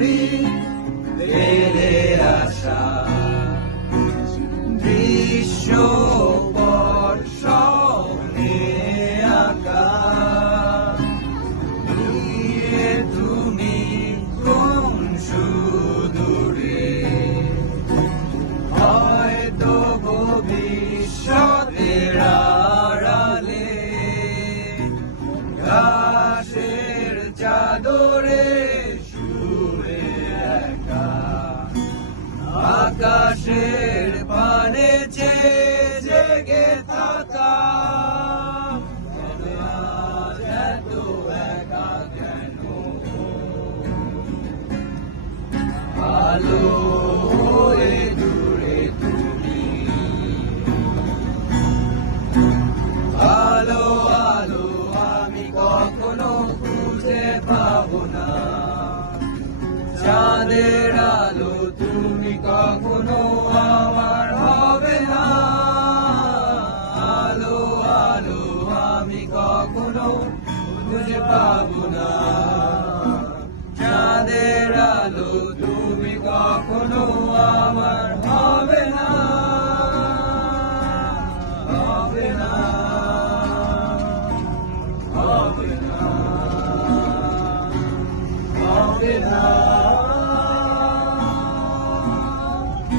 করি ফেলে আসা দৃশ্য পর স্বপ্নে আঁকা নিয়ে তুমি কোন সুদূরে হয়তো ভবিষ্যতের আড়ালে ঘাসের চাদরে শুয়ে একা আকাশের পানে চেয়ে জেগে থাকা কেন আজ এত একা কেন আলো হয়ে দূরে তুমি আলো আলো আমি কখনো খুঁজে পাবো না চাঁদের